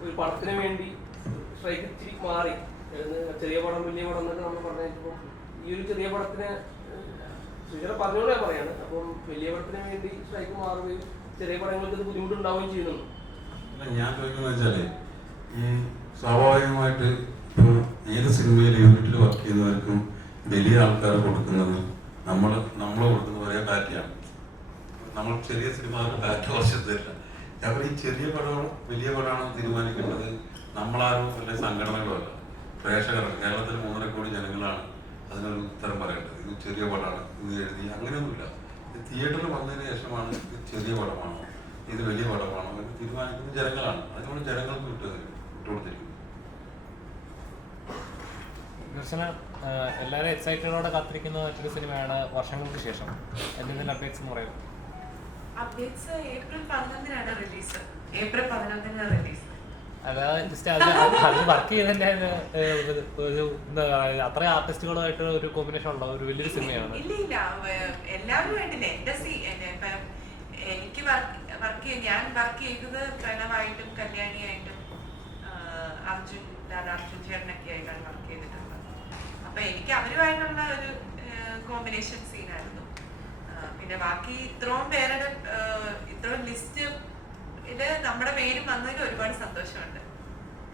ഒരു- പടത്തിന് വേണ്ടി സ്ട്രൈക്ക് ഇച്ചിരി മാറി. ചെറിയ പടം വലിയ പടം എന്നൊക്കെ നമ്മൾ പറഞ്ഞപ്പോൾ ഈ ഒരു ചെറിയ പടത്തിന് ചെറിയ പറഞ്ഞോളൂ ഞാൻ പറയാണ്. അപ്പം വലിയ പടത്തിന് വേണ്ടി സ്ട്രൈക്ക് മാറുകയും ചെറിയ പടങ്ങൾക്ക് ഇത് ബുദ്ധിമുട്ടുണ്ടാവുകയും ചെയ്യുന്നുണ്ട്. ഞാൻ ചോദിക്കുന്നത് വെച്ചാൽ സ്വാഭാവികമായിട്ട് ഇപ്പോൾ ഏത് സിനിമയിൽ യൂണിറ്റിൽ വർക്ക് ചെയ്യുന്നവർക്കും വലിയ ആൾക്കാർ കൊടുക്കുന്നത് നമ്മൾ നമ്മൾ കൊടുക്കുന്ന പറയാ ഡാറ്റയാണ് നമ്മൾ ചെറിയ സിനിമകൾക്ക് ഡാറ്റ തരില്ല അപ്പോൾ ഈ ചെറിയ പടമാണോ വലിയ പടമാണോ തീരുമാനിക്കേണ്ടത് നമ്മളാരും വലിയ സംഘടനകളല്ല. പ്രേക്ഷകർ കേരളത്തിൽ മൂന്നര കോടി ജനങ്ങളാണ് അതിനൊരു ഉത്തരം പറയേണ്ടത്. ഇത് ചെറിയ പടമാണ്. ഇത് എഴുതി അങ്ങനെയൊന്നുമില്ല. ഇത് തിയേറ്ററിൽ വന്നതിന് ശേഷമാണ് ഇത് ചെറിയ പടമാണോ? ഇത് വലിയ പടമാണോ? എന്ന് തീരുമാനിക്കുന്നത് ജനങ്ങളാണ്. അതിനോട് ജനങ്ങൾക്ക് വിട്ടു വിട്ടുകൊടുത്തിരിക്കുന്നു എല്ലാവരും എക്സൈറ്റഡോടെ കാത്തിരിക്കുന്ന മറ്റൊരു സിനിമയാണ് വർഷങ്ങൾക്ക് ശേഷം. എന്തെങ്കിലും അപ്ഡേറ്റ്സ് എന്ന് പറയുന്നത് അപ്ഡേറ്റ്സ് ഏപ്രിൽ പതിനൊന്നിനാണ് റിലീസ് ഏപ്രിൽ പതിനൊന്നിനാണ് റിലീസ് വർക്ക് ചെയ്തതിന്റെ ഒരു- പറയുക ആർട്ടിസ്റ്റുകളുമായിട്ട് ഒരു കോമ്പിനേഷൻ ഉള്ള ഒരു വലിയൊരു സിനിമയാണ്. ഇല്ല എല്ലാവരും വേണ്ടില്ല. എന്റെ എനിക്ക് വർക്ക് ഞാൻ വർക്ക് ചെയ്തത് പ്രണവായിട്ടും കല്യാണിയായിട്ടും അർജുൻ അർജുൻ ചേട്ടനൊക്കെ ആയിട്ടാണ് വർക്ക് ചെയ്തിട്ടുള്ളത്. അപ്പൊ എനിക്ക് അവരുമായിട്ടുള്ള ഒരു കോമ്പിനേഷൻ സീനായിരുന്നു പിന്നെ ബാക്കി ഇത്രയും പേരുടെ ഇത്രയും ലിസ്റ്റ് ഇത് നമ്മുടെ പേരും വന്നതിൽ ഒരുപാട് സന്തോഷമുണ്ട്.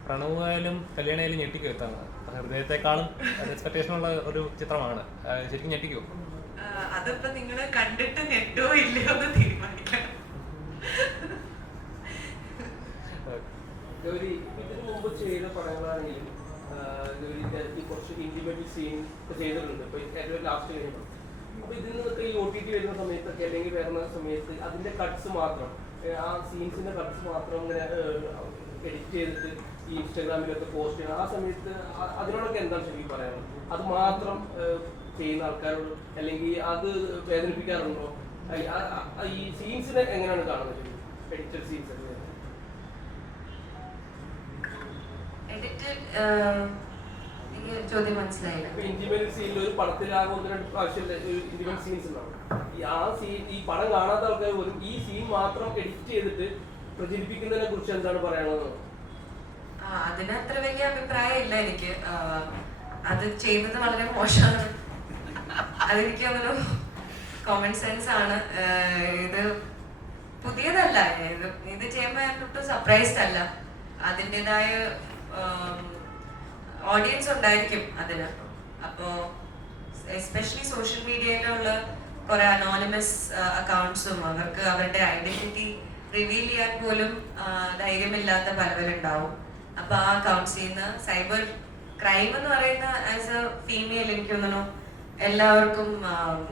പ്രണവായാലും കല്യാണമായാലും ഞെട്ടിക്കും എത്താണ് ഹൃദയത്തെക്കാളും എക്സ്പെക്ടേഷൻ ഉള്ള ഒരു ചിത്രമാണ്. ശരിക്കും ഞെട്ടിക്കോ? അതിപ്പോ നിങ്ങൾ കണ്ടിട്ട് ഞെട്ടോ ഇല്ലയോ എന്ന് തീരുമാനിക്കണം. ഗൗരി ഇതിനു മുമ്പ് ചെയ്ത പടങ്ങളാണെങ്കിലും ഗൗരി ഈ കുറച്ച് ഇന്റിമേറ്റ് സീൻ ചെയ്തിട്ടുണ്ട്. ഇപ്പൊ ഏറ്റവും ലാസ്റ്റ് കഴിയുമ്പോൾ അപ്പൊ ഇതിൽ നിന്നൊക്കെ ഈ ഒ ടി ടി വരുന്ന സമയത്തൊക്കെ അല്ലെങ്കിൽ വരുന്ന സമയത്ത് അതിന്റെ കട്ട്സ് മാത്രം ആ സീൻസിന്റെ കട്ട്സ് മാത്രം ഇങ്ങനെ എഡിറ്റ് ചെയ്തിട്ട് ഈ ഇൻസ്റ്റാഗ്രാമിലൊക്കെ പോസ്റ്റ് ചെയ്യണം ആ സമയത്ത് അതിനോടൊക്കെ എന്താണ് ശരിക്കും പറയാനുള്ളത്? അത് മാത്രം ചെയ്യുന്ന ആൾക്കാരോട് അല്ലെങ്കിൽ അത് വേദനിപ്പിക്കാറുണ്ടോ? ഈ സീൻസിനെ എങ്ങനെയാണ് കാണുന്നത് എഡിറ്റഡ് സീൻസ് ഒക്കെ. ചോദ്യം മനസ്സിലായില്ല. ഇപ്പൊ ഇന്റിമേറ്റ് സീനിൽ ഒരു പടത്തിലാകെ ഒന്ന് രണ്ട് പ്രാവശ്യം ഇന്റിമേറ്റ് സീൻസ് ഉണ്ടാവും. ഈ ആ സീൻ ഈ പടം കാണാത്ത ആൾക്കാർ പോലും ഈ സീൻ മാത്രം എഡിറ്റ് ചെയ്തിട്ട് പ്രചരിപ്പിക്കുന്നതിനെ കുറിച്ച് എന്താണ് പറയാനുള്ളത്? അതിന് അത്ര വലിയ അഭിപ്രായം ഇല്ല എനിക്ക്. അത് ചെയ്യുന്നത് വളരെ മോശമാണ്. അതെനിക്ക് അതൊരു കോമൺ സെൻസ് ആണ്. ഇത് പുതിയതല്ല. ഇത് ഇത് ചെയ്യുമ്പോൾ ഞാൻ ഒട്ടും സർപ്രൈസ്ഡ് അല്ല. അതിന്റെതായ ഓഡിയൻസ് ഉണ്ടായിരിക്കും അതിന്. അപ്പോ എസ്പെഷ്യലി സോഷ്യൽ മീഡിയയിലുള്ള കുറെ അനോണിമസ് അക്കൗണ്ട്സും അവർക്ക് അവരുടെ ഐഡന്റിറ്റി റിവീൽ ചെയ്യാൻ പോലും ധൈര്യമില്ലാത്ത പലവരുണ്ടാവും. അപ്പൊ ആ അക്കൗണ്ട്സിൽ നിന്ന് സൈബർ ക്രൈം എന്ന് പറയുന്ന ആസ് എ ഫീമെയിൽ എനിക്ക് തോന്നുന്നു എല്ലാവർക്കും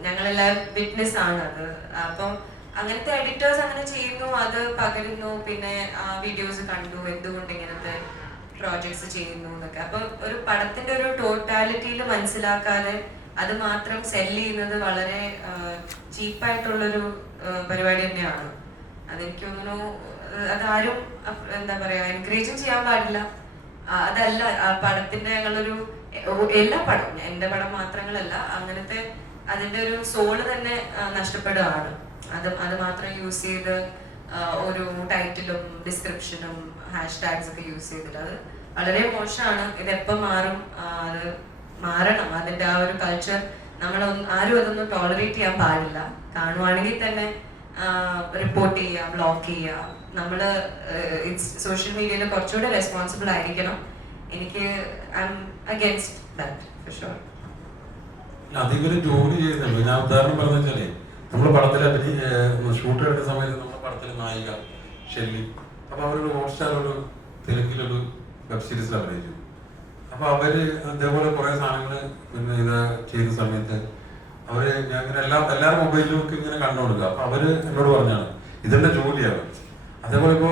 ഞങ്ങളെല്ലാവരും വിറ്റ്നസ് ആണ് അത്. അപ്പം അങ്ങനത്തെ എഡിറ്റേഴ്സ് അങ്ങനെ ചെയ്യുന്നു അത് പകരുന്നു പിന്നെ വീഡിയോസ് കണ്ടു എന്തുകൊണ്ട് ഇങ്ങനത്തെ പ്രോജക്ട്സ് ചെയ്യുന്നു എന്നൊക്കെ. അപ്പൊ ഒരു പടത്തിന്റെ ഒരു ടോട്ടാലിറ്റിയിൽ മനസ്സിലാക്കാതെ അത് മാത്രം സെൽ ചെയ്യുന്നത് വളരെ ചീപ്പായിട്ടുള്ളൊരു പരിപാടി തന്നെയാണ്. അതെനിക്ക് തോന്നുന്നു അതാരും എന്താ പറയാ എൻകറേജും ചെയ്യാൻ പാടില്ല. അതല്ല പടത്തിന്റെ ഞങ്ങളൊരു എല്ലാ പടം എന്റെ പടം മാത്രങ്ങളല്ല അങ്ങനത്തെ അതിന്റെ ഒരു സോൾ തന്നെ നഷ്ടപ്പെടുകയാണ്. അത് അത് മാത്രം യൂസ് ചെയ്ത് ഒരു ടൈറ്റിലും ഡിസ്ക്രിപ്ഷനും ഹാഷ് ടാഗ്സ് ഒക്കെ യൂസ് ചെയ്തിട്ട് അത് വളരെ മോശമാണ്. ഇത് എപ്പം മാറും അത് മാറണം. അതിന്റെ ആ ഒരു കൾച്ചർ നമ്മൾ ആരും അതൊന്നും ടോളറേറ്റ് ചെയ്യാൻ പാടില്ല. കാണുവാണെങ്കിൽ തന്നെ റിപ്പോർട്ട് ചെയ്യുക ബ്ലോക്ക് ചെയ്യുക. നമ്മൾ സോഷ്യൽ മീഡിയയിൽ കുറച്ചുകൂടെ റെസ്പോൺസിബിൾ ആയിരിക്കണം. എനിക്ക് I am against that for sure അതിവര് ജോലി ചെയ്യുന്നുണ്ട്. ഞാൻ ഉദാഹരണം പറഞ്ഞാലേ വെച്ചാലേ നമ്മുടെ പടത്തിൽ അഭിനയ ഷൂട്ട് എടുക്കുന്ന സമയത്ത് നമ്മുടെ പടത്തിൽ നായിക ഷെല്ലി അപ്പൊ അവരൊരു ഹോട്ട്സ്റ്റാറൊരു തെലുങ്കിലൊരു വെബ് സീരീസിൽ അഭിനയിച്ചു. അപ്പൊ അവർ അതേപോലെ കുറെ സാധനങ്ങൾ പിന്നെ ഇത് ചെയ്ത സമയത്ത് അവർ ഞാൻ ഇങ്ങനെ എല്ലാ എല്ലാവരുടെ മൊബൈലിലും ഒക്കെ ഇങ്ങനെ കണ്ടു കൊടുക്കുക. അപ്പൊ അവർ എന്നോട് പറഞ്ഞാണ് ഇതെന്റെ ജോലിയാണ്. അതേപോലെ ഇപ്പോ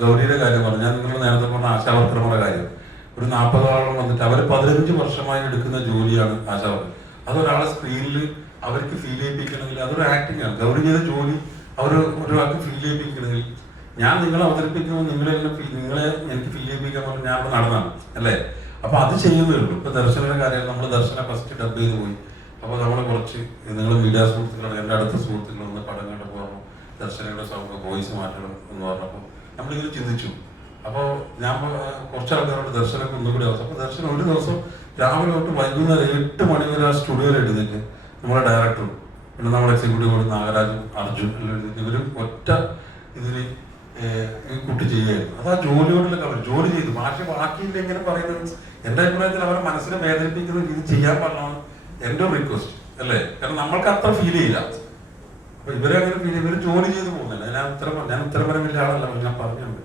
ഗൗരിയുടെ കാര്യം പറഞ്ഞു. ഞാൻ നിങ്ങൾ നേരത്തെ പറഞ്ഞ ആശാവർക്കർമാരുടെ കാര്യം. ഒരു നാൽപ്പതോളം വന്നിട്ട് അവർ പതിനഞ്ച് വർഷമായി എടുക്കുന്ന ജോലിയാണ് ആശാവർക്കർ. അതൊരാളെ സ്ക്രീനിൽ അവർക്ക് ഫീൽ ചെയ്യിപ്പിക്കണമെങ്കിൽ അതൊരു ആക്ടിംഗ് ആണ്. ഗൗരി ചെയ്ത ജോലി അവർ ഒരാൾക്ക് ഫീൽ ചെയ്യിപ്പിക്കണമെങ്കിൽ ഞാൻ നിങ്ങളെ അവതരിപ്പിക്കുമ്പോൾ നിങ്ങളെ നിങ്ങളെ എനിക്ക് ഫീൽ ചെയ്യിപ്പിക്കാൻ പറഞ്ഞു ഞാൻ നടന്നാണ് അല്ലേ? അപ്പൊ അത് ചെയ്യുന്നേ ഉള്ളൂ. ഇപ്പൊ ദർശനയുടെ കാര്യം നമ്മൾ ദർശന ഫസ്റ്റ് ഡബ് ചെയ്ത് പോയി. അപ്പൊ നമ്മൾ കുറച്ച് നിങ്ങൾ മീഡിയ സുഹൃത്തുക്കളാണ് എന്റെ അടുത്ത സുഹൃത്തുക്കൾ ഒന്ന് പടം കണ്ടപ്പോൾ പറഞ്ഞു ദർശനയുടെ സൗണ്ട് വോയിസ് മാറ്റണം എന്ന് പറഞ്ഞപ്പോൾ നമ്മളിങ്ങനെ ചിന്തിച്ചു. അപ്പോൾ ഞാൻ കുറച്ച് ആൾക്കാരോട് ദർശനമൊക്കെ ഒന്നുകൂടി അവസ്ഥ അപ്പോൾ ദർശനം ഒരു ദിവസം രാവിലെ തൊട്ട് വൈകുന്നേരം എട്ട് മണി വരെ ആ സ്റ്റുഡിയോയിൽ എടുത്തിട്ട് നമ്മുടെ ഡയറക്ടറും പിന്നെ നമ്മുടെ എക്സിക്യൂട്ടീവ് നാഗരാജും അർജുൻ ഇവരും ഒറ്റ ഇതിന് കുട്ടി ചെയ്യുകയായിരുന്നു. അത് ആ ജോലിയോടുള്ള അവർ ജോലി ചെയ്തു. പക്ഷെ ബാക്കിയില്ലെങ്കിലും പറയുന്നത്. എന്റെ അഭിപ്രായത്തിൽ അവരെ മനസ്സിനെ വേദനിപ്പിക്കുന്ന രീതി ചെയ്യാൻ പാടില്ലാണ് എന്റെ ഒരു റിക്വസ്റ്റ് അല്ലേ? കാരണം നമ്മൾക്ക് അത്ര ഫീൽ ചെയ്യില്ല. അപ്പൊ ഇവരെ അങ്ങനെ ഫീൽ ഇവർ ജോലി ചെയ്ത് പോകുന്നില്ല. ഞാൻ ഉത്തരം ഞാൻ ഉത്തരം വരെ വലിയ ആളല്ല. ഞാൻ പറഞ്ഞിട്ടുണ്ട്